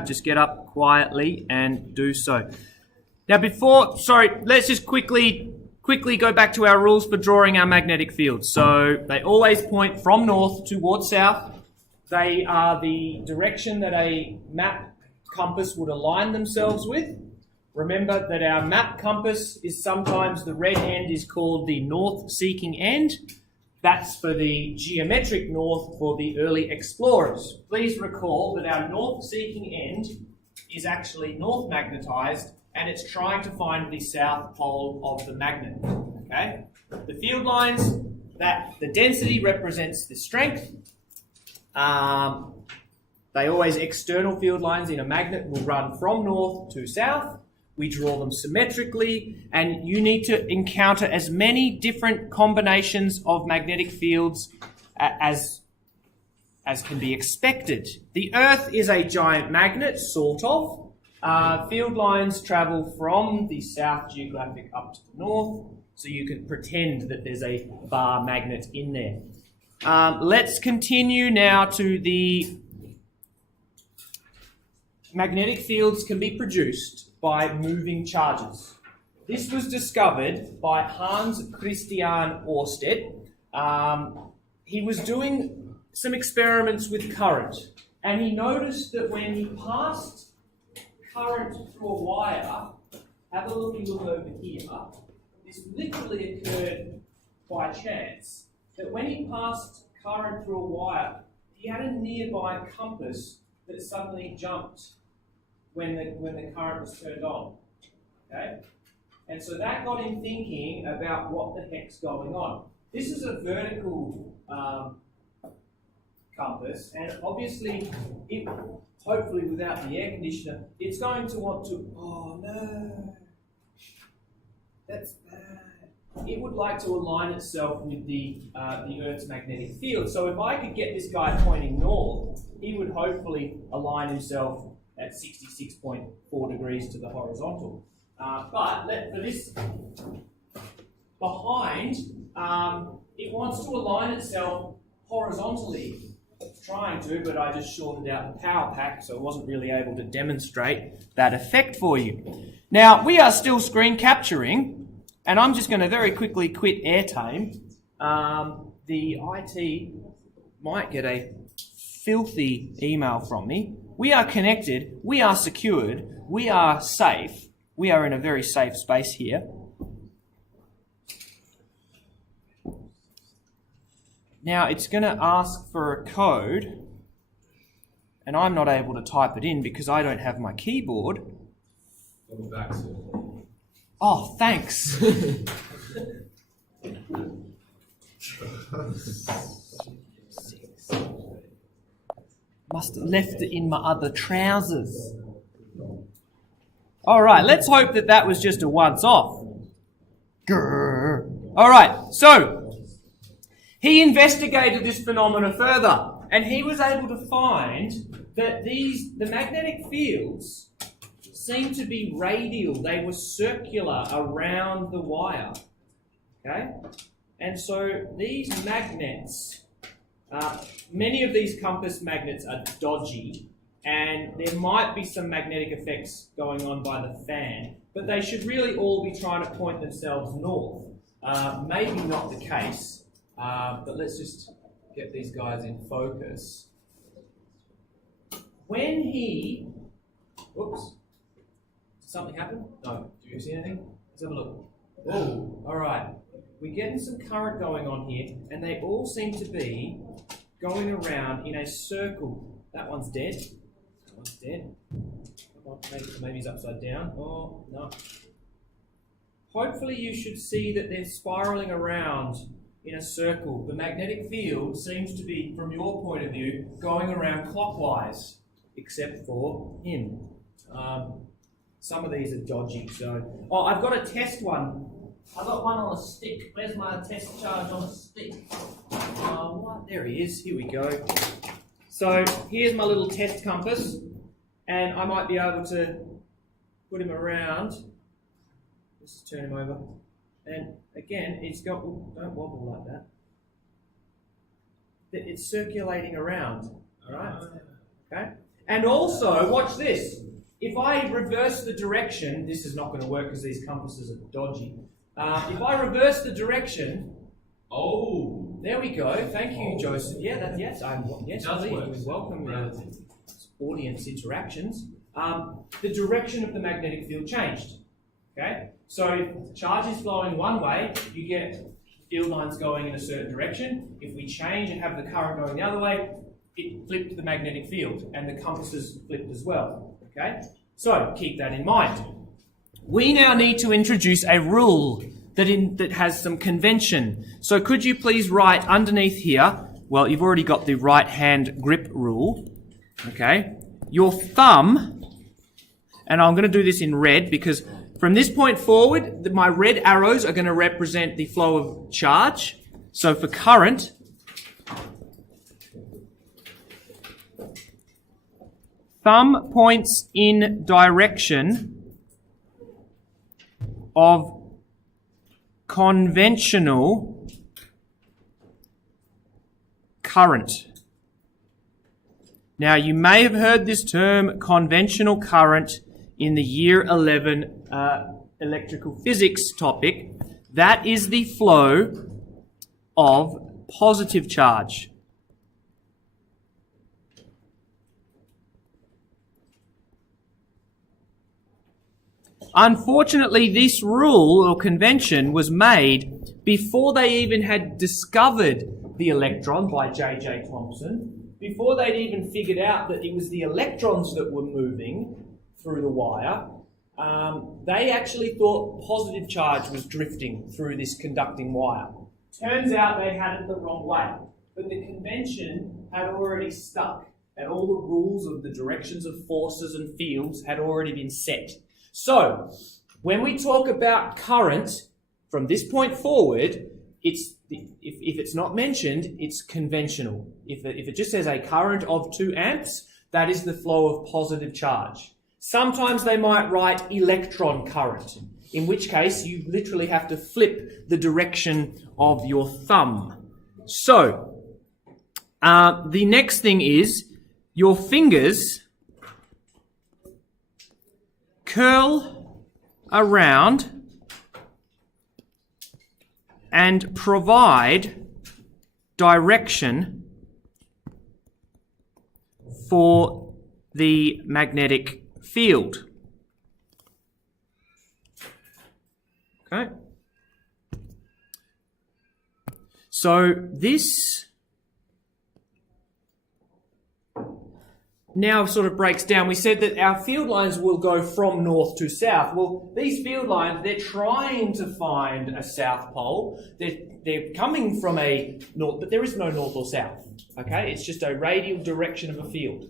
that, just get up quietly and do so. Now let's just quickly go back to our rules for drawing our magnetic fields. So they always point from north towards south. They are the direction that a map compass would align themselves with. Remember that our map compass is sometimes the red end is called the north-seeking end. That's for the geometric north for the early explorers. Please recall that our north-seeking end is actually north magnetized, and it's trying to find the south pole of the magnet. Okay? The field lines, that the density represents the strength. They always, external field lines in a magnet will run from north to south. We draw them symmetrically, and you need to encounter as many different combinations of magnetic fields as can be expected. The Earth is a giant magnet, sort of. Field lines travel from the south geographic up to the north, so you can pretend that there's a bar magnet in there. Let's continue now to the magnetic fields can be produced by moving charges. This was discovered by Hans Christian Ørsted. He was doing some experiments with current, and he noticed that when he passed current through a wire, have a look over here, this literally occurred by chance, that when he passed current through a wire, he had a nearby compass that suddenly jumped when the current was turned on. Okay? And so that got him thinking about what the heck's going on. This is a vertical compass, and obviously, hopefully without the air conditioner, it's going to want to, oh no, that's bad. It would like to align itself with the Earth's magnetic field. So if I could get this guy pointing north, he would hopefully align himself at 66.4 degrees to the horizontal. But for this behind, it wants to align itself horizontally. It's trying to, but I just shorted out the power pack, so I wasn't really able to demonstrate that effect for you. Now, we are still screen capturing, and I'm just going to very quickly quit airtime. The IT might get a filthy email from me. We are connected, we are secured, we are safe. We are in a very safe space here. Now it's going to ask for a code, and I'm not able to type it in because I don't have my keyboard. Oh, thanks. Must have left it in my other trousers. All right, let's hope that was just a once-off. All right, so he investigated this phenomena further, and he was able to find that the magnetic fields seemed to be radial. They were circular around the wire. Okay, and so these magnets. Many of these compass magnets are dodgy, and there might be some magnetic effects going on by the fan, but they should really all be trying to point themselves north. Maybe not the case, but let's just get these guys in focus. When he... Oops. Did something happen? No. Do you see anything? Let's have a look. Oh, all right. We're getting some current going on here, and they all seem to be going around in a circle. That one's dead. That one's dead. Come on, maybe he's upside down. Oh, no. Hopefully you should see that they're spiraling around in a circle. The magnetic field seems to be, from your point of view, going around clockwise, except for him. Some of these are dodgy, so... Oh, I've got a test one. I've got one on a stick. Where's my test charge on a stick? What? There he is. Here we go. So here's my little test compass, and I might be able to put him around. Let's turn him over. And again, it's got... Ooh, don't wobble like that. It's circulating around. All right? Okay? And also, watch this. If I reverse the direction, this is not going to work because these compasses are dodgy. If I reverse the direction, there we go. Thank you, Joseph. Yeah, yes, we welcome audience interactions. The direction of the magnetic field changed. Okay, so if the charge is flowing one way, you get field lines going in a certain direction. If we change and have the current going the other way, it flipped the magnetic field, and the compasses flipped as well. Okay, so keep that in mind. We now need to introduce a rule that has some convention. So could you please write underneath here? Well, you've already got the right hand grip rule. Okay, your thumb, and I'm going to do this in red because from this point forward, my red arrows are going to represent the flow of charge. So for current, thumb points in direction of conventional current. Now, you may have heard this term conventional current in the year 11 electrical physics topic. That is the flow of positive charge. Unfortunately, this rule or convention was made before they even had discovered the electron by J.J. Thomson, before they'd even figured out that it was the electrons that were moving through the wire. They actually thought positive charge was drifting through this conducting wire. Turns out they had it the wrong way, but the convention had already stuck, and all the rules of the directions of forces and fields had already been set. So, when we talk about current, from this point forward, if it's not mentioned, it's conventional. If it just says a current of 2 amps, that is the flow of positive charge. Sometimes they might write electron current, in which case you literally have to flip the direction of your thumb. So, the next thing is your fingers curl around and provide direction for the magnetic field. Okay. So this now sort of breaks down. We said that our field lines will go from north to south. Well, these field lines, they're trying to find a south pole. They're coming from a north, but there is no north or south. Okay, it's just a radial direction of a field.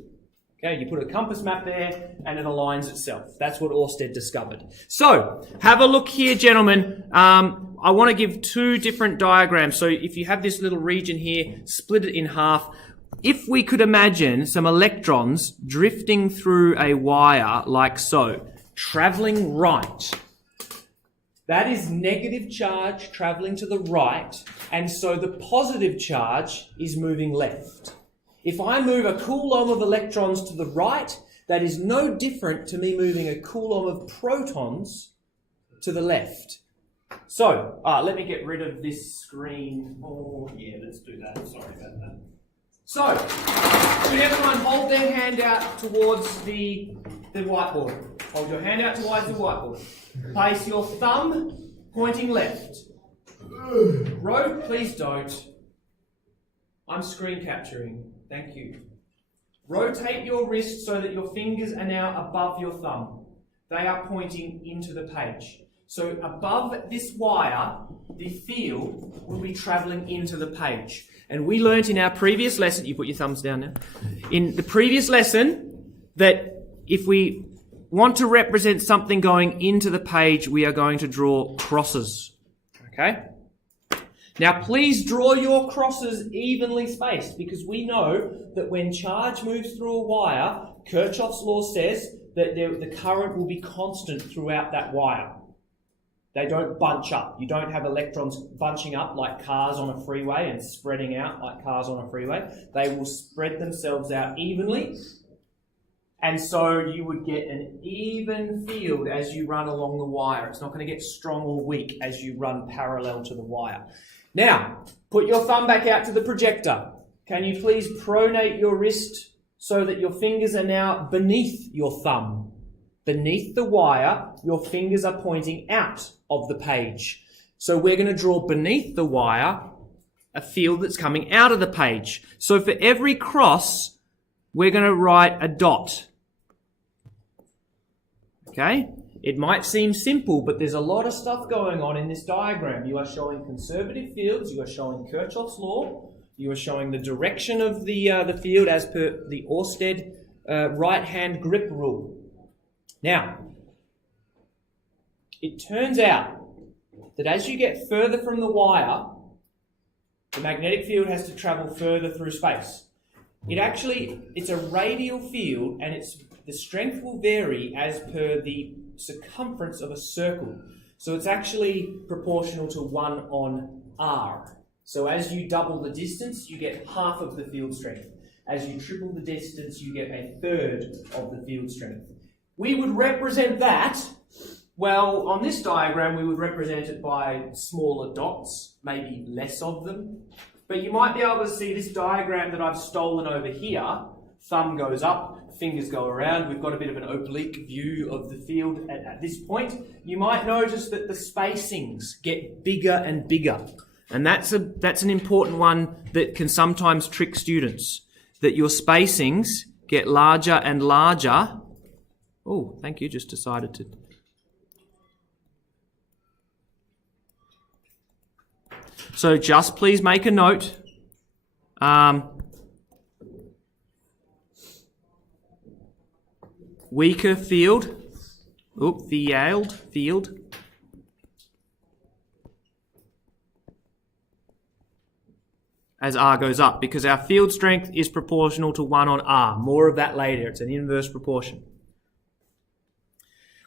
Okay, you put a compass map there and it aligns itself. That's what Ørsted discovered. So, have a look here, gentlemen. I want to give 2 different diagrams. So if you have this little region here, split it in half. If we could imagine some electrons drifting through a wire like so, traveling right, that is negative charge traveling to the right, and so the positive charge is moving left. If I move a coulomb of electrons to the right, that is no different to me moving a coulomb of protons to the left. So, let me get rid of this screen. Oh, yeah, let's do that. Sorry about that. So, could everyone hold their hand out towards the whiteboard? Hold your hand out towards the whiteboard. Place your thumb pointing left. Ro, please don't. I'm screen capturing. Thank you. Rotate your wrist so that your fingers are now above your thumb. They are pointing into the page. So above this wire, the field will be travelling into the page. And we learnt in our previous lesson, you put your thumbs down now, in the previous lesson that if we want to represent something going into the page, we are going to draw crosses. Okay? Now please draw your crosses evenly spaced, because we know that when charge moves through a wire, Kirchhoff's law says that the current will be constant throughout that wire. They don't bunch up. You don't have electrons bunching up like cars on a freeway and spreading out like cars on a freeway. They will spread themselves out evenly. And so you would get an even field as you run along the wire. It's not going to get strong or weak as you run parallel to the wire. Now, put your thumb back out to the projector. Can you please pronate your wrist so that your fingers are now beneath your thumb? Beneath the wire, your fingers are pointing out of the page. So we're going to draw beneath the wire a field that's coming out of the page. So for every cross, we're going to write a dot. Okay? It might seem simple, but there's a lot of stuff going on in this diagram. You are showing conservative fields, you are showing Kirchhoff's law, you are showing the direction of the field as per the Oersted right-hand grip rule. Now, it turns out that as you get further from the wire, the magnetic field has to travel further through space. It's a radial field, and the strength will vary as per the circumference of a circle. So it's actually proportional to 1 on r. So as you double the distance, you get half of the field strength. As you triple the distance, you get a third of the field strength. We would represent that, well, on this diagram, we would represent it by smaller dots, maybe less of them. But you might be able to see this diagram that I've stolen over here. Thumb goes up, fingers go around. We've got a bit of an oblique view of the field at this point. You might notice that the spacings get bigger and bigger. And that's an important one that can sometimes trick students, that your spacings get larger and larger. Oh, thank you, just decided to... So just please make a note. Weaker field. Field. As R goes up, because our field strength is proportional to 1 on R. More of that later. It's an inverse proportion.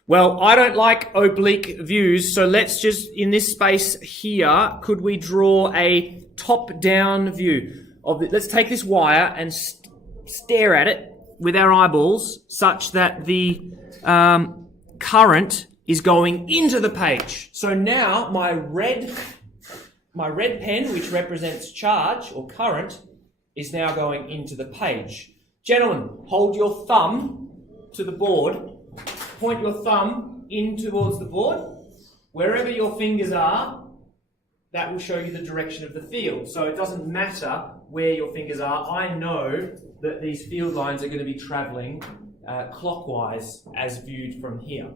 Well, I don't like oblique views, so let's just, in this space here, could we draw a top-down view of it? Let's take this wire and stare at it with our eyeballs such that the current is going into the page. So now my red pen, which represents charge or current, is now going into the page. Gentlemen, hold your thumb to the board. Point your thumb in towards the board. Wherever your fingers are, that will show you the direction of the field. So it doesn't matter where your fingers are. I know that these field lines are going to be traveling clockwise as viewed from here.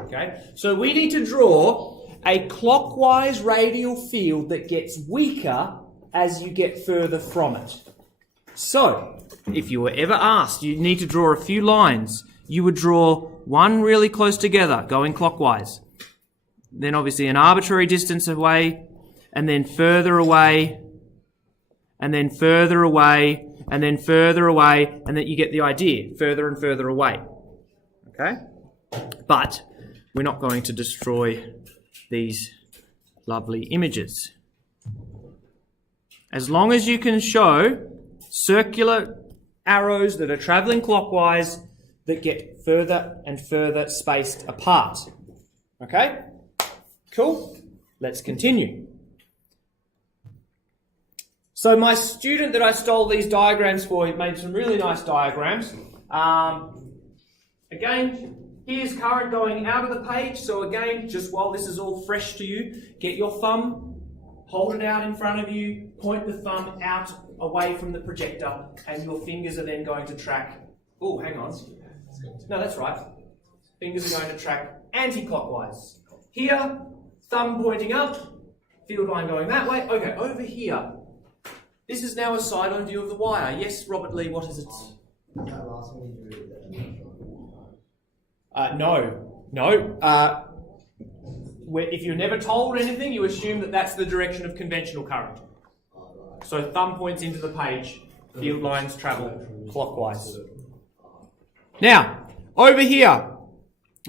Okay? So we need to draw a clockwise radial field that gets weaker as you get further from it. So, if you were ever asked, you need to draw a few lines, you would draw one really close together, going clockwise. Then obviously an arbitrary distance away, and then further away, and then further away, and then further away, and then you get the idea, further and further away. Okay? But we're not going to destroy these lovely images. As long as you can show circular arrows that are traveling clockwise that get further and further spaced apart. Okay? Cool. Let's continue. So my student that I stole these diagrams for, he made some really nice diagrams. Again, here's current going out of the page. So again, just while this is all fresh to you, get your thumb, hold it out in front of you, point the thumb out away from the projector, and your fingers are then going to track. Oh, hang on. No, that's right. Fingers are going to track anti-clockwise. Here, thumb pointing up, field line going that way. Okay, over here. This is now a side-on view of the wire. Yes, Robert Lee, what is it? No. If you're never told anything, you assume that that's the direction of conventional current. So thumb points into the page, field lines travel clockwise. Now, over here,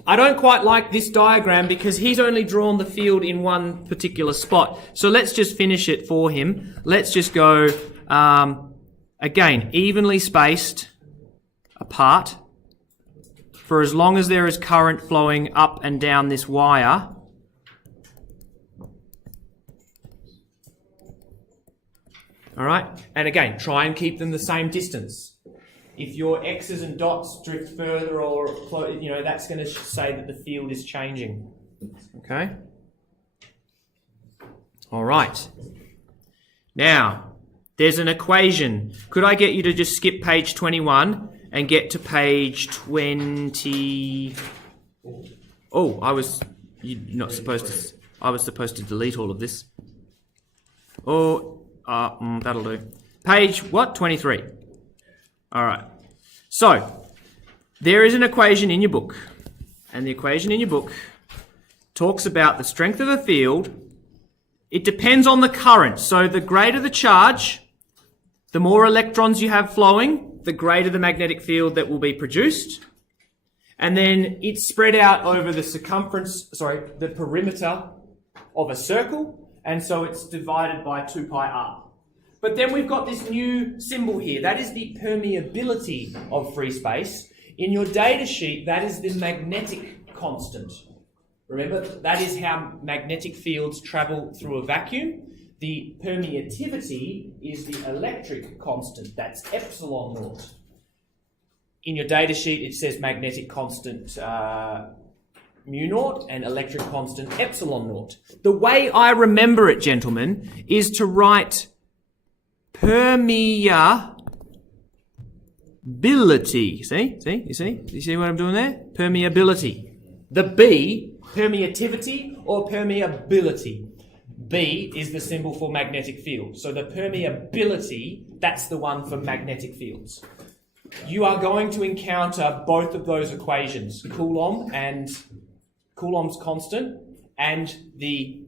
I don't quite like this diagram because he's only drawn the field in one particular spot. So let's just finish it for him. Let's just go, again, evenly spaced apart. for as long as there is current flowing up and down this wire, all right? And again, try and keep them the same distance. If your X's and dots drift further or, you know, that's going to say that the field is changing. Okay? All right. Now, there's an equation. Could I get you to just skip page 21 and get to page 20? Oh, I was supposed to delete all of this. Oh, that'll do. Page what? 23. All right. So, there is an equation in your book, and the equation in your book talks about the strength of a field. It depends on the current. So, the greater the charge, the more electrons you have flowing, the greater the magnetic field that will be produced. And then it's spread out over the perimeter of a circle, and so it's divided by 2 pi r. But then we've got this new symbol here. That is the permeability of free space. In your data sheet, that is the magnetic constant. Remember, that is how magnetic fields travel through a vacuum. The permeativity is the electric constant. That's epsilon naught. In your data sheet, it says magnetic constant mu naught and electric constant epsilon naught. The way I remember it, gentlemen, is to write permeability. You see what I'm doing there? Permeability. The B, permeativity or permeability. B is the symbol for magnetic field. So the permeability, that's the one for magnetic fields. You are going to encounter both of those equations, Coulomb and Coulomb's constant and the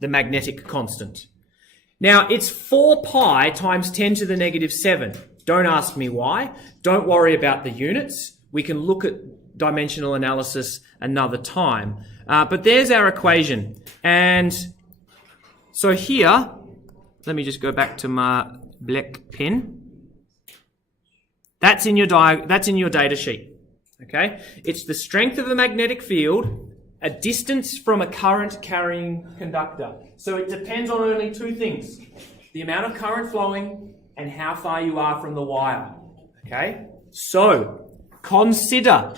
magnetic constant. Now, it's 4 pi times 10 to the negative 7. Don't ask me why. Don't worry about the units. We can look at dimensional analysis another time. But there's our equation. And so here, let me just go back to my black pen. That's in your data sheet. Okay? It's the strength of a magnetic field, a distance from a current carrying conductor. So it depends on only 2 things. The amount of current flowing and how far you are from the wire. Okay? So, consider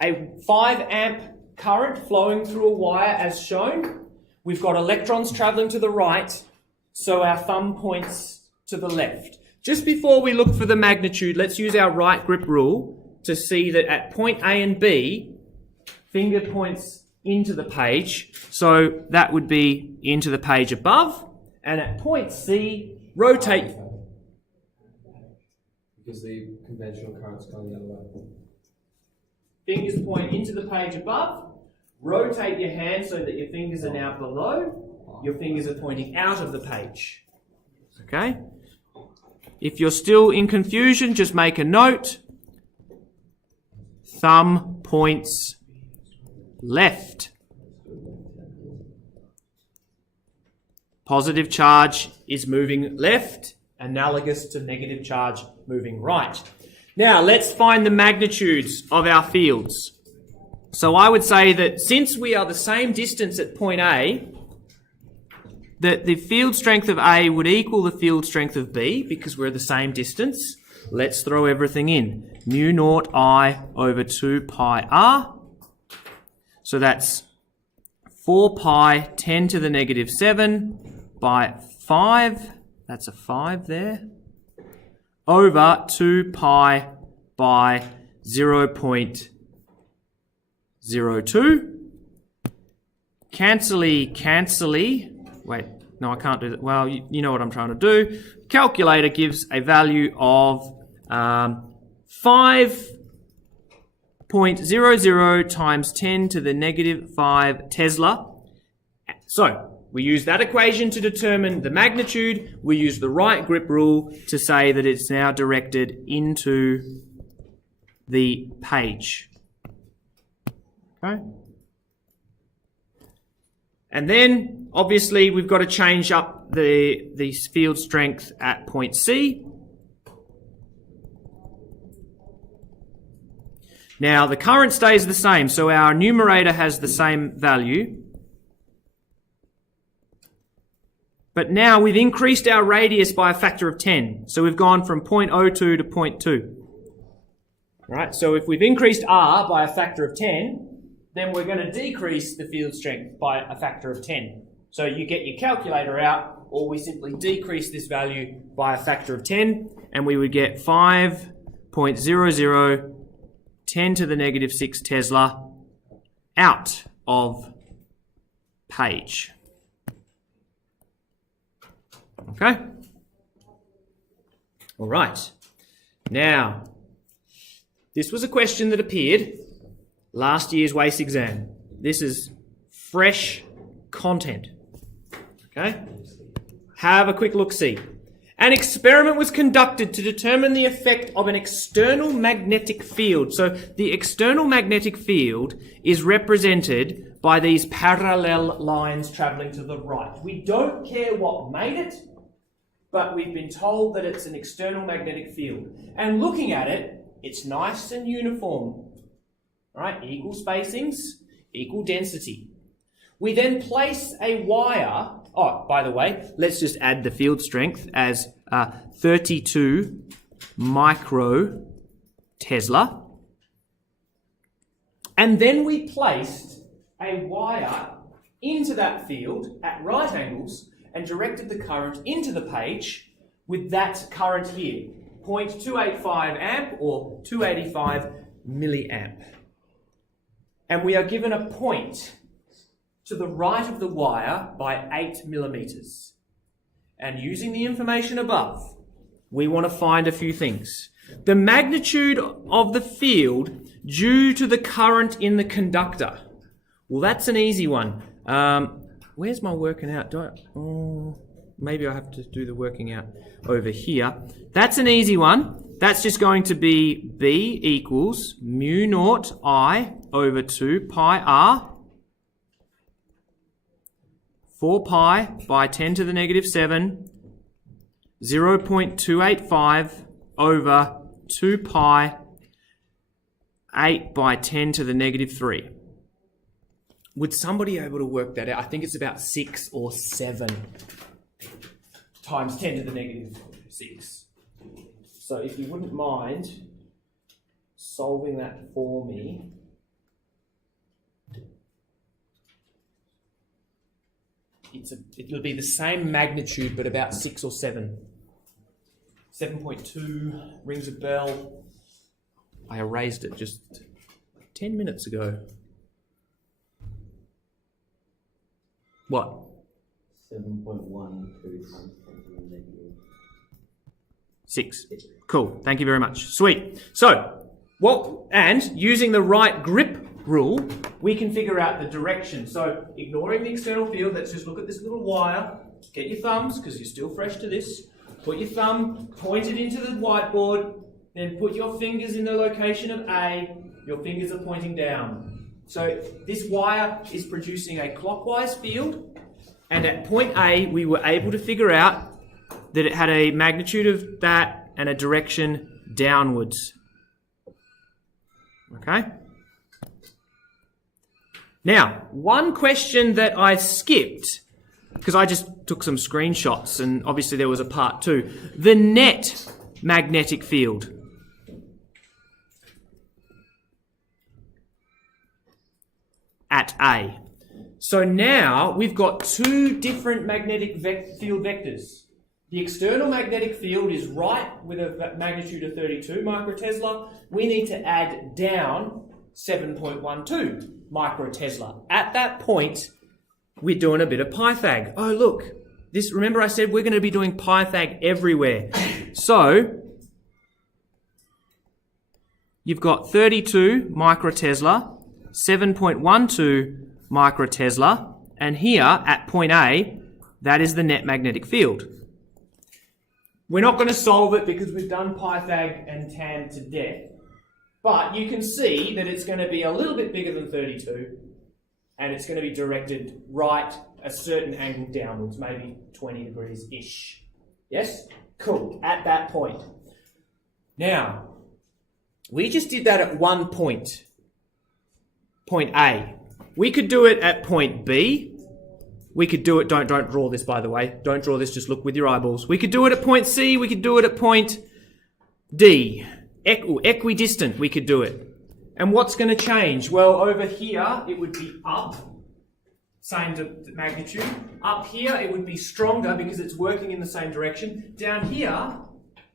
a 5 amp current flowing through a wire as shown. We've got electrons traveling to the right, so our thumb points to the left. Just before we look for the magnitude, let's use our right grip rule to see that at point A and B, finger points into the page, so that would be into the page above, and at point C, rotate. Because the conventional current's going the other way. Fingers point into the page above, rotate your hand so that your fingers are now below, your fingers are pointing out of the page. Okay? If you're still in confusion, just make a note. Thumb points left. Positive charge is moving left, analogous to negative charge moving right. Now, let's find the magnitudes of our fields. So I would say that since we are the same distance at point A, that the field strength of A would equal the field strength of B because we're the same distance. Let's throw everything in. Mu naught I over 2 pi R. So that's 4 pi 10 to the negative 7 by 5. That's a 5 there. Over 2 pi by 0.02. Cancel-y. Wait, no, I can't do that. Well, you know what I'm trying to do. Calculator gives a value of 5.00 times 10 to the negative 5 Tesla. So, we use that equation to determine the magnitude. We use the right grip rule to say that it's now directed into the page. Okay? And then, obviously, we've got to change up the field strength at point C. Now, the current stays the same, so our numerator has the same value. But now we've increased our radius by a factor of 10. So we've gone from 0.02 to 0.2. Right? So if we've increased R by a factor of 10, then we're going to decrease the field strength by a factor of 10. So you get your calculator out, or we simply decrease this value by a factor of 10, and we would get 5.00 10 to the negative 6 Tesla out of page. Okay? All right. Now, this was a question that appeared last year's WACE exam. This is fresh content. Okay? Have a quick look-see. An experiment was conducted to determine the effect of an external magnetic field. So the external magnetic field is represented by these parallel lines travelling to the right. We don't care what made it, but we've been told that it's an external magnetic field. And looking at it, it's nice and uniform. All right, equal spacings, equal density. We then place a wire. Oh, by the way, let's just add the field strength as 32 micro Tesla. And then we placed a wire into that field at right angles and directed the current into the page with that current here, 0.285 amp or 285 milliamp. And we are given a point to the right of the wire by 8 millimeters. And using the information above, we want to find a few things. The magnitude of the field due to the current in the conductor. Well, that's an easy one. Where's my working out? Maybe I have to do the working out over here. That's an easy one. That's just going to be B equals mu naught I over 2 pi R 4 pi by 10 to the negative 7, 0.285 over 2 pi 8 by 10 to the negative 3. Would somebody be able to work that out? I think it's about 6 or 7 times 10 to the negative 6. So if you wouldn't mind solving that for me. It'll be the same magnitude, but about 6 or 7. 7.2 rings a bell. I erased it just 10 minutes ago. What? 7.12 times 10 to the negative 6. Cool. Thank you very much. Sweet. So, and using the right grip rule, we can figure out the direction. So, ignoring the external field, let's just look at this little wire. Get your thumbs, because you're still fresh to this. Put your thumb pointed into the whiteboard, then put your fingers in the location of A. Your fingers are pointing down. So, this wire is producing a clockwise field, and at point A, we were able to figure out that it had a magnitude of that and a direction downwards. Okay? Now, one question that I skipped, because I just took some screenshots and obviously there was a part 2. The net magnetic field. At A. So now we've got 2 different magnetic field vectors. The external magnetic field is right with a magnitude of 32 microtesla. We need to add down 7.12 microtesla. At that point, we're doing a bit of Pythag. Oh, look. Remember I said we're going to be doing Pythag everywhere. So, you've got 32 microtesla, 7.12 microtesla, and here at point A, that is the net magnetic field. We're not going to solve it because we've done Pythag and tan to death. But you can see that it's going to be a little bit bigger than 32, and it's going to be directed right a certain angle downwards, maybe 20 degrees-ish. Yes? Cool. At that point. Now, We just did that at one point. Point A. We could do it at point B. We could do it, don't draw this by the way. Don't draw this, just look with your eyeballs. We could do it at point C, we could do it at point D. Equidistant, we could do it. And what's going to change? Well, over here, it would be up, same magnitude. Up here, it would be stronger because it's working in the same direction. Down here,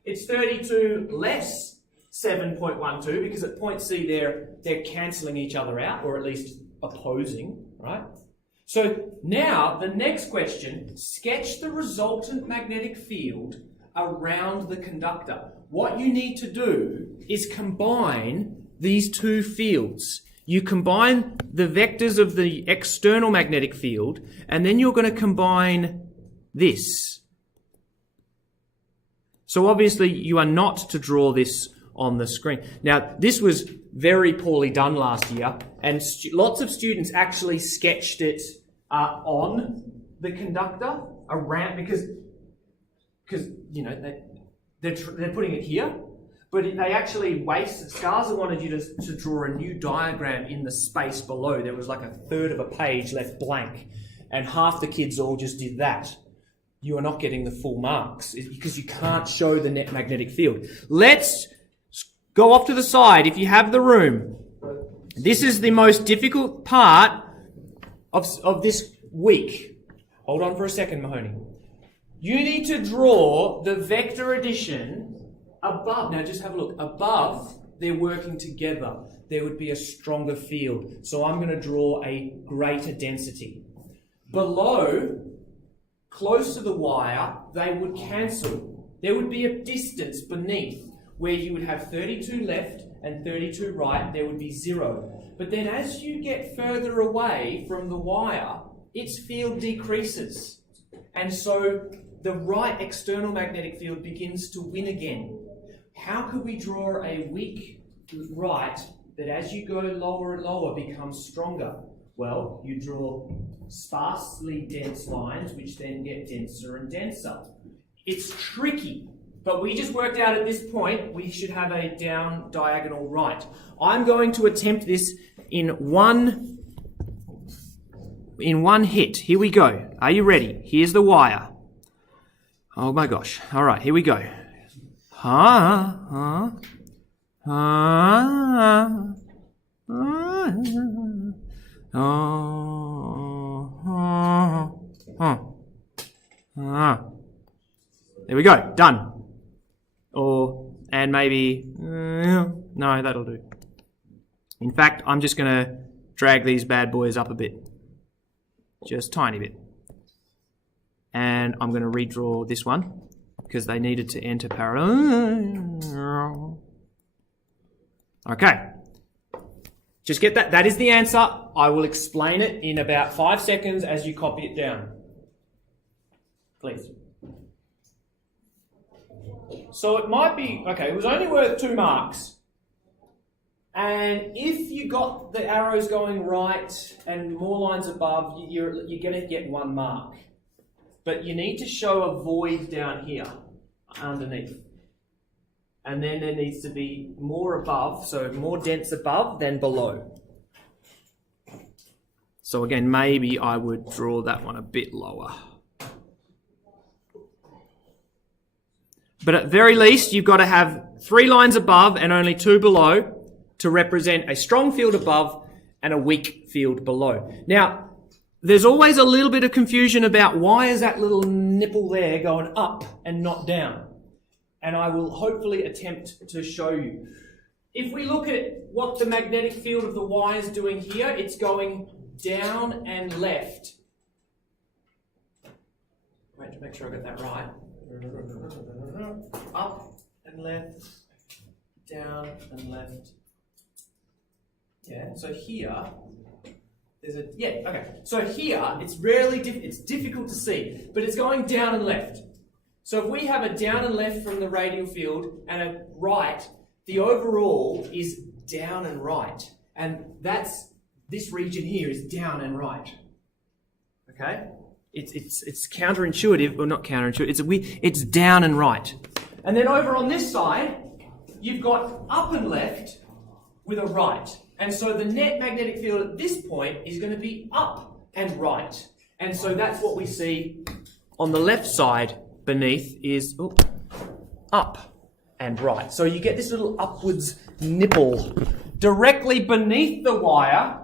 it's 32 less 7.12 because at point C, they're cancelling each other out, or at least opposing, right? So now, the next question, sketch the resultant magnetic field around the conductor. What you need to do is combine these two fields. You combine the vectors of the external magnetic field, and then you're going to combine this. So obviously you are not to draw this on the screen. Now, this was very poorly done last year, and lots of students actually sketched it on the conductor around, because you know they're putting it here, but they actually wasted. Scarza wanted you to draw a new diagram in the space below. There was like a third of a page left blank, and half the kids all just did that. You are not getting the full marks because you can't show the net magnetic field. Let's go off to the side if you have the room. This is the most difficult part of this week. Hold on for a second, Mahoney. You need to draw the vector addition above. Now just have a look. Above, they're working together. There would be a stronger field. So I'm going to draw a greater density. Below, close to the wire, they would cancel. There would be a distance beneath where you would have 32 left and 32 right. There would be 0. But then as you get further away from the wire, its field decreases. And so the right external magnetic field begins to win again. How could we draw a weak right that as you go lower and lower becomes stronger? Well, you draw sparsely dense lines which then get denser and denser. It's tricky, but we just worked out at this point we should have a down diagonal right. I'm going to attempt this in one hit. Here we go. Are you ready? Here's the wire. Oh my gosh. All right, here we go. There we go. Done. And maybe, no, that'll do. In fact, I'm just going to drag these bad boys up a bit. Just tiny bit. And I'm going to redraw this one because they needed to enter parallel. Okay. Just get that. That is the answer. I will explain it in about 5 seconds as you copy it down. Please. So it might be, okay, it was only worth 2 marks. And if you got the arrows going right and more lines above, you're going to get 1 mark. But you need to show a void down here underneath. And then there needs to be more above, so more dense above than below. So again, maybe I would draw that one a bit lower. But at very least, you've got to have 3 lines above and only 2 below to represent a strong field above and a weak field below. Now, there's always a little bit of confusion about why is that little nipple there going up and not down. And I will hopefully attempt to show you. If we look at what the magnetic field of the wire is doing here, it's going down and left. Wait to make sure I got that right. Up and left, down and left. Yeah, so here, there's a, yeah, okay. So here, it's it's difficult to see, but it's going down and left. So if we have a down and left from the radial field and a right, the overall is down and right. And this region here is down and right. Okay? It's counterintuitive, or not counterintuitive, it's down and right. And then over on this side, you've got up and left with a right. And so the net magnetic field at this point is going to be up and right. And so that's what we see on the left side beneath is up and right. So you get this little upwards nipple. Directly beneath the wire,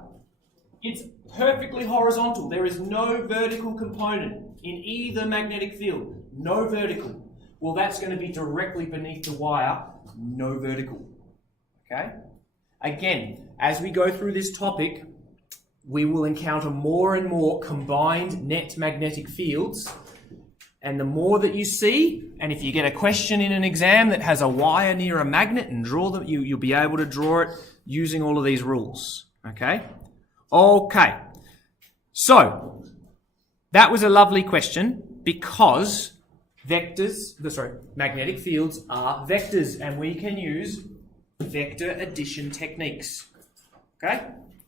it's perfectly horizontal. There is no vertical component in either magnetic field. No vertical. Well, that's going to be directly beneath the wire. No vertical. Okay? Again, as we go through this topic, we will encounter more and more combined net magnetic fields. And the more that you see, and if you get a question in an exam that has a wire near a magnet and draw them, you'll be able to draw it using all of these rules. Okay? Okay. So, that was a lovely question because magnetic fields are vectors, and we can use vector addition techniques. Okay?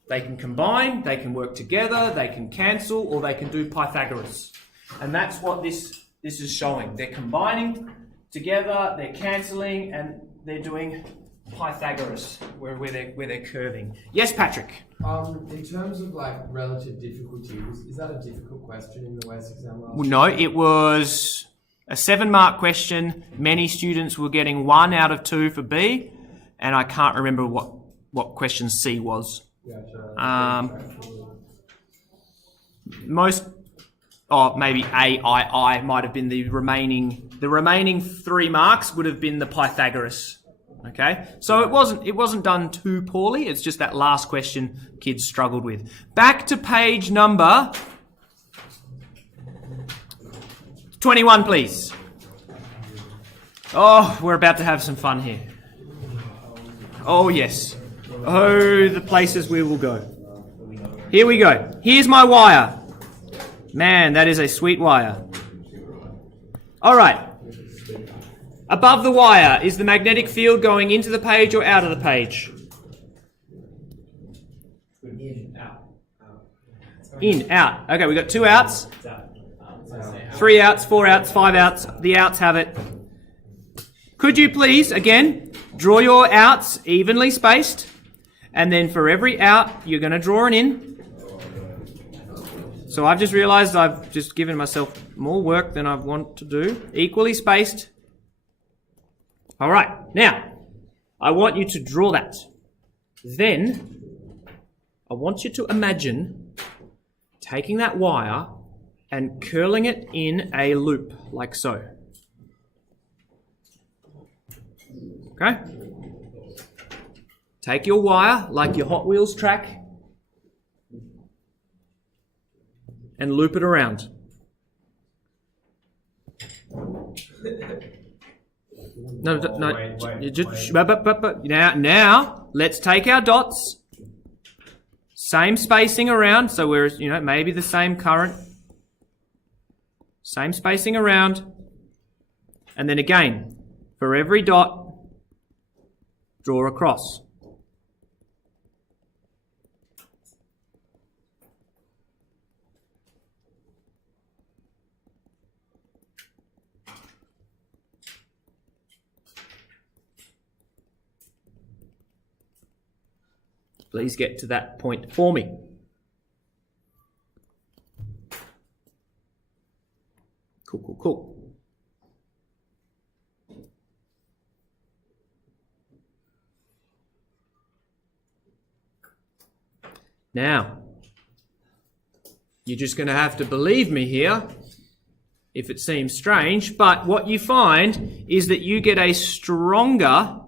They can combine, they can work together, they can cancel, or they can do Pythagoras. And that's what this is showing. They're combining together, they're cancelling, and they're doing Pythagoras, where they're curving. Yes, Patrick? In terms of like relative difficulty, is that a difficult question in the WES exam last year? No, it was a 7-mark question. Many students were getting 1 out of 2 for B, and I can't remember what question C was. Yeah, sure. Maybe I might have been the remaining 3 marks would have been the Pythagoras. Okay, so it wasn't done too poorly. It's just that last question kids struggled with. Back to page number 21, please. Oh, we're about to have some fun here. Oh yes. Oh, the places we will go. Here we go. Here's my wire. Man, that is a sweet wire. All right. Above the wire, is the magnetic field going into the page or out of the page? In, out. Okay, we've got 2 outs. 3 outs, 4 outs, 5 outs. The outs have it. Could you please, again, draw your outs evenly spaced, and then for every out, you're going to draw an in. So I've just realised I've just given myself more work than I want to do. Equally spaced. All right, now, I want you to draw that. Then, I want you to imagine taking that wire and curling it in a loop, like so. Okay? Take your wire, like your Hot Wheels track, and loop it around. No. Wait. You just, now, let's take our dots. Same spacing around, so we're, maybe the same current. Same spacing around. And then again, for every dot, draw a cross. Please get to that point for me. Cool. Now, you're just going to have to believe me here if it seems strange, but what you find is that you get a stronger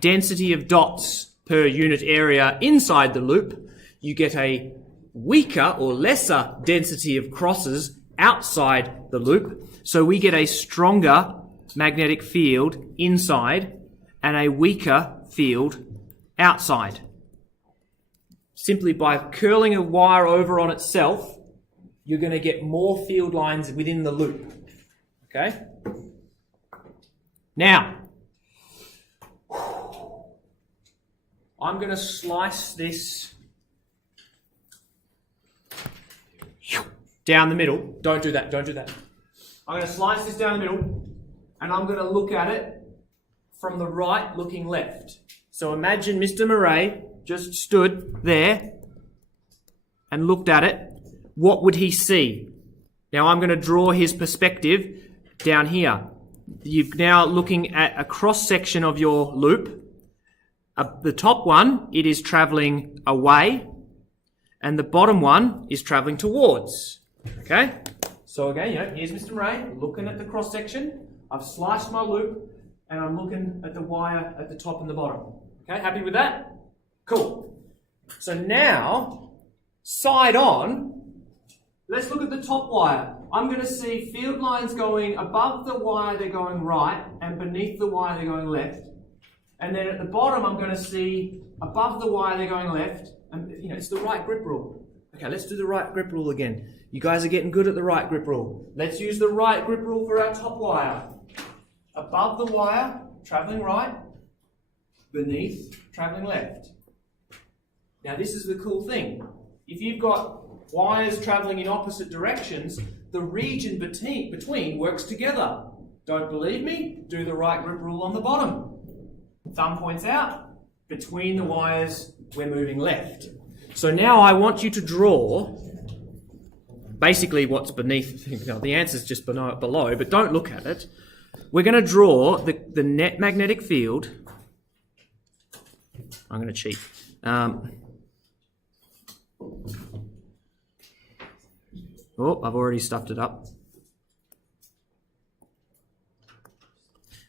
density of dots per unit area inside the loop. You get a weaker or lesser density of crosses outside the loop. So we get a stronger magnetic field inside and a weaker field outside. Simply by curling a wire over on itself, you're going to get more field lines within the loop. Okay? Now, I'm going to slice this down the middle. Don't do that. I'm going to slice this down the middle, and I'm going to look at it from the right looking left. So imagine Mr. Murray just stood there and looked at it. What would he see? Now I'm going to draw his perspective down here. You're now looking at a cross section of your loop. The top one, it is traveling away, and the bottom one is traveling towards. Okay? So again, here's Mr. Murray looking at the cross section. I've sliced my loop, and I'm looking at the wire at the top and the bottom. Okay, happy with that? Cool. So now, side on, let's look at the top wire. I'm going to see field lines going above the wire, they're going right, and beneath the wire, they're going left. And then at the bottom, I'm going to see above the wire, they're going left. And, it's the right grip rule. Okay, let's do the right grip rule again. You guys are getting good at the right grip rule. Let's use the right grip rule for our top wire. Above the wire, traveling right. Beneath, traveling left. Now, this is the cool thing. If you've got wires traveling in opposite directions, the region between works together. Don't believe me? Do the right grip rule on the bottom. Thumb points out. Between the wires, we're moving left. So now I want you to draw basically what's beneath. The answer's just below, but don't look at it. We're going to draw the net magnetic field. I'm going to cheat. Oh, I've already stuffed it up.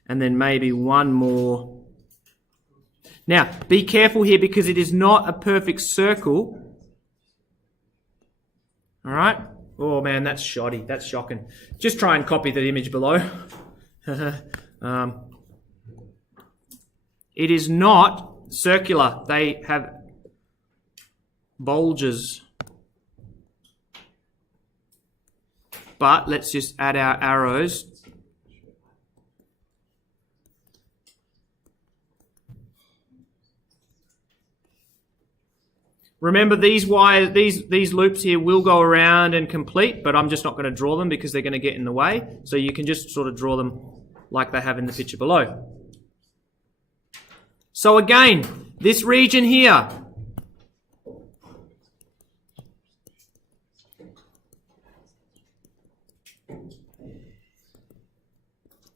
And then maybe one more. Now, be careful here because it is not a perfect circle. All right? Oh, man, that's shoddy. That's shocking. Just try and copy the image below. It is not circular. They have bulges. But let's just add our arrows. Remember, these wires, these loops here will go around and complete, but I'm just not going to draw them because they're going to get in the way. So you can just sort of draw them like they have in the picture below. So again, this region here,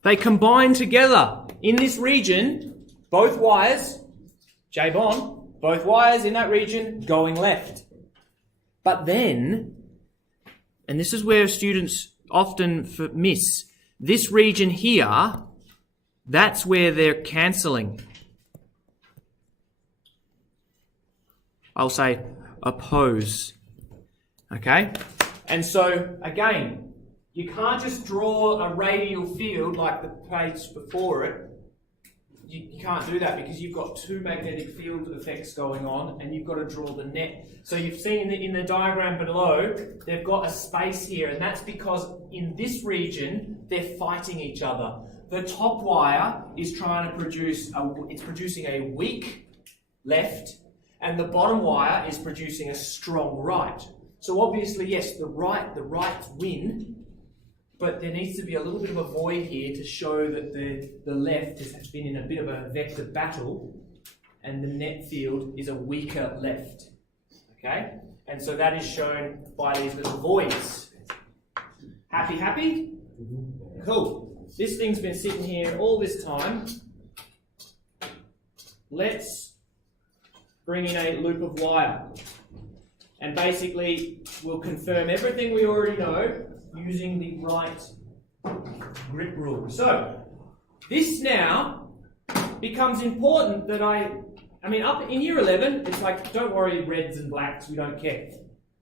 they combine together. In this region, both wires, J-bond, both wires in that region going left. But then, and this is where students often miss, this region here, that's where they're cancelling. I'll say oppose. Okay? And so, again, you can't just draw a radial field like the page before it. You can't do that because you've got two magnetic field effects going on and you've got to draw the net. So you've seen in the diagram below, they've got a space here, and that's because in this region, they're fighting each other. The top wire is trying to it's producing a weak left, and the bottom wire is producing a strong right. So obviously, yes, the rights win, but there needs to be a little bit of a void here to show that the left has been in a bit of a vector battle and the net field is a weaker left. Okay? And so that is shown by these little voids. Happy, happy? Cool. This thing's been sitting here all this time. Let's bring in a loop of wire. And basically, we'll confirm everything we already know using the right grip rule. So, this now becomes important that I mean, up in year 11, it's like, don't worry, reds and blacks, we don't care.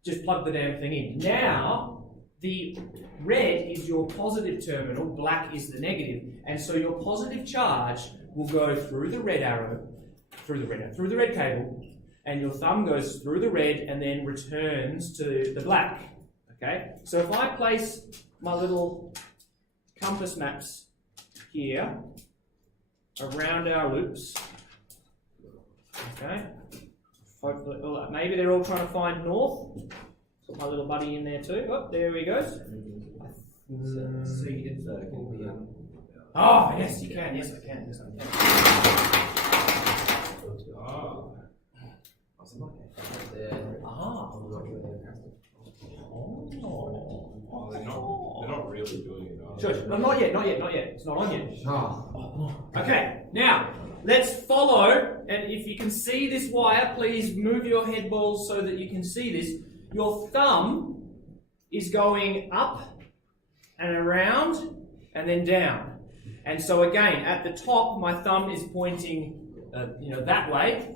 Just plug the damn thing in. Now, the red is your positive terminal, black is the negative, and so your positive charge will go through the red arrow, through the red cable, and your thumb goes through the red and then returns to the black. Okay, so if I place my little compass maps here around our loops, okay, hopefully, well, maybe they're all trying to find north. Put my little buddy in there too. Oh, there he goes. Oh, yes, you can. Yes, I can. Yes, I can. Oh. Oh, they're not really doing it, are they? Sure. No, not yet. It's not on yet. Oh. Okay, now let's follow, and if you can see this wire, please move your head balls so that you can see this. Your thumb is going up and around and then down. And so again, at the top, my thumb is pointing, that way.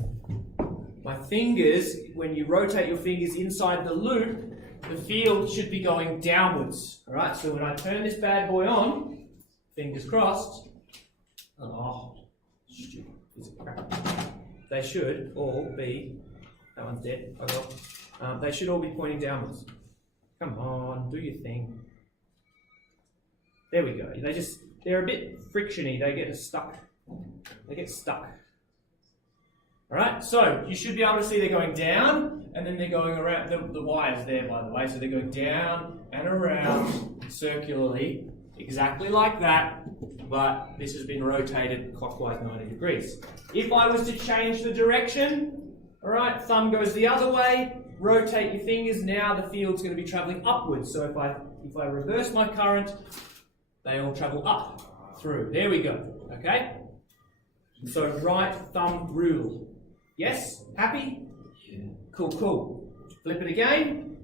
My fingers, when you rotate your fingers inside the loop, the field should be going downwards. All right, so when I turn this bad boy on, fingers crossed. Oh, stupid. They should all be. That one's dead. Oh well. They should all be pointing downwards. Come on, do your thing. There we go. They're a bit frictiony. They get stuck. All right, so you should be able to see they're going down and then they're going around. The wire's there, by the way, so they're going down and around circularly, exactly like that, but this has been rotated clockwise 90 degrees. If I was to change the direction, all right, thumb goes the other way, rotate your fingers, now the field's going to be traveling upwards. So if I reverse my current, they all travel up through. There we go, okay? So right thumb rule. Yes? Happy? Yeah. Cool. Flip it again.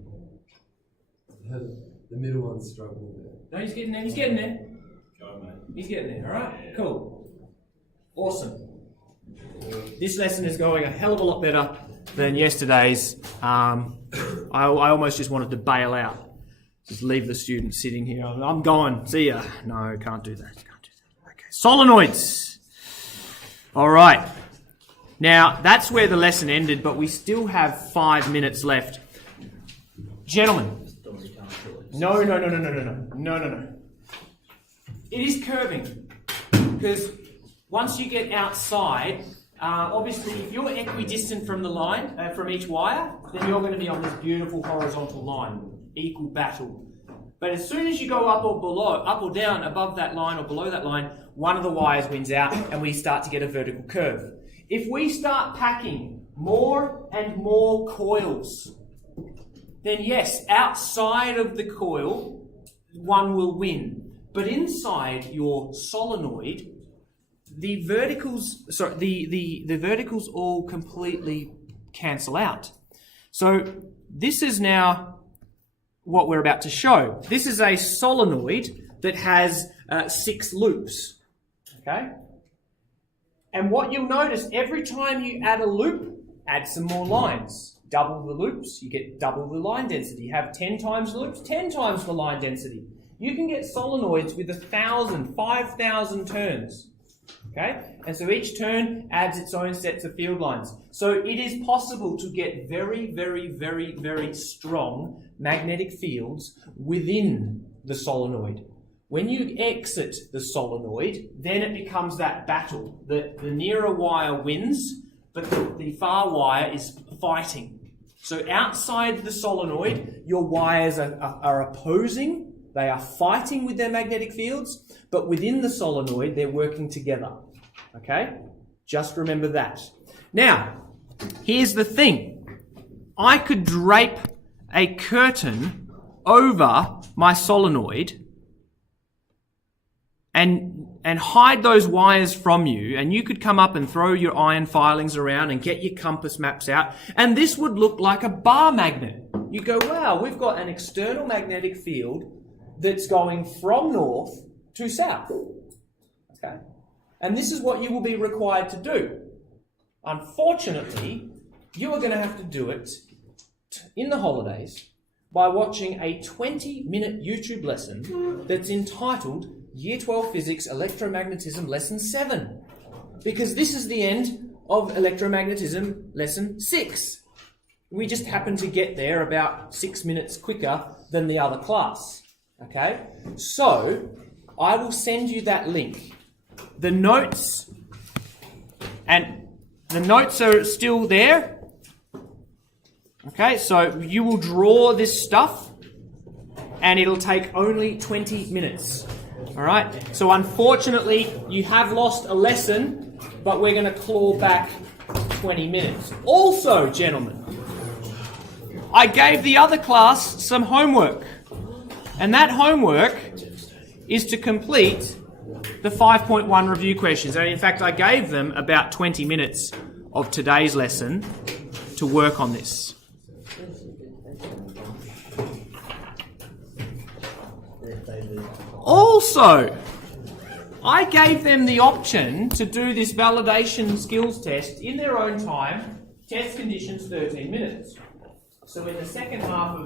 The middle one's struggling there. No, he's getting there. Go, mate. He's getting there, alright? Cool. Awesome. This lesson is going a hell of a lot better than yesterday's. I almost just wanted to bail out. Just leave the student sitting here. I'm going. See ya. No, can't do that. Okay. Solenoids. Alright. Now, that's where the lesson ended, but we still have 5 minutes left. Gentlemen. No. It is curving. Because once you get outside, obviously if you're equidistant from the line, from each wire, then you're going to be on this beautiful horizontal line, equal battle. But as soon as you go up or down, above that line or below that line, one of the wires wins out and we start to get a vertical curve. If we start packing more and more coils, then yes, outside of the coil, one will win. But inside your solenoid, the verticals all completely cancel out. So this is now what we're about to show. This is a solenoid that has 6 loops. Okay? And what you'll notice, every time you add a loop, add some more lines. Double the loops, you get double the line density. Have 10 times the loops, 10 times the line density. You can get solenoids with 1,000, 5,000 turns. Okay? And so each turn adds its own sets of field lines. So it is possible to get very, very, very, very strong magnetic fields within the solenoid. When you exit the solenoid, then it becomes that battle. The nearer wire wins, but the far wire is fighting. So outside the solenoid, your wires are opposing. They are fighting with their magnetic fields, but within the solenoid, they're working together. Okay? Just remember that. Now, here's the thing. I could drape a curtain over my solenoid and hide those wires from you, and you could come up and throw your iron filings around and get your compass maps out, and this would look like a bar magnet. You go, wow, we've got an external magnetic field that's going from north to south. Okay? And this is what you will be required to do. Unfortunately, you are going to have to do it in the holidays by watching a 20-minute YouTube lesson that's entitled Year 12 Physics Electromagnetism Lesson 7. Because this is the end of Electromagnetism Lesson 6. We just happen to get there about 6 minutes quicker than the other class. Okay? So, I will send you that link. The notes are still there. Okay, so you will draw this stuff and it'll take only 20 minutes. All right. So unfortunately, you have lost a lesson, but we're going to claw back 20 minutes. Also, gentlemen, I gave the other class some homework, and that homework is to complete the 5.1 review questions. And in fact, I gave them about 20 minutes of today's lesson to work on this. Also, I gave them the option to do this validation skills test in their own time, test conditions 13 minutes. So in the second half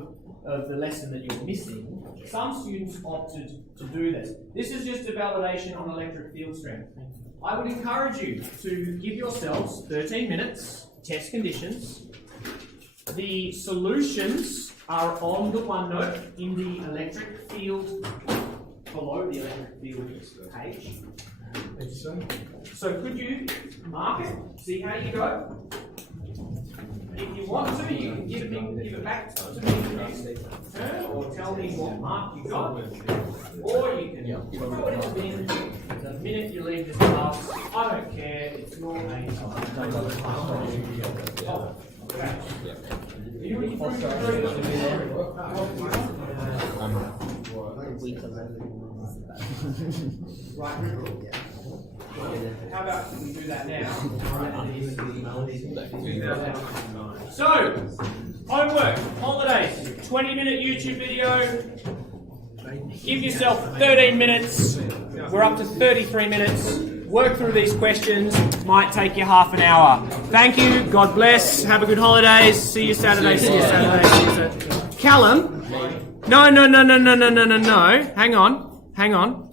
of the lesson that you're missing, some students opted to do this. This is just a validation on electric field strength. I would encourage you to give yourselves 13 minutes, test conditions. The solutions are on the OneNote in the electric field, below the electric field page. So could you mark it, see how you go? If you want to, you can give it back to me in the next turn, or tell me what mark you got, or you can throw it in the bin the minute you leave this class. I don't care, it's your age. Oh, okay. How about we do that now? So, homework, holidays, 20-minute YouTube video. Give yourself 13 minutes. We're up to 33 minutes. Work through these questions. Might take you half an hour. Thank you. God bless. Have a good holidays. See you Saturday. See you Saturday. See you Saturday. Callum. No. Hang on. Hang on.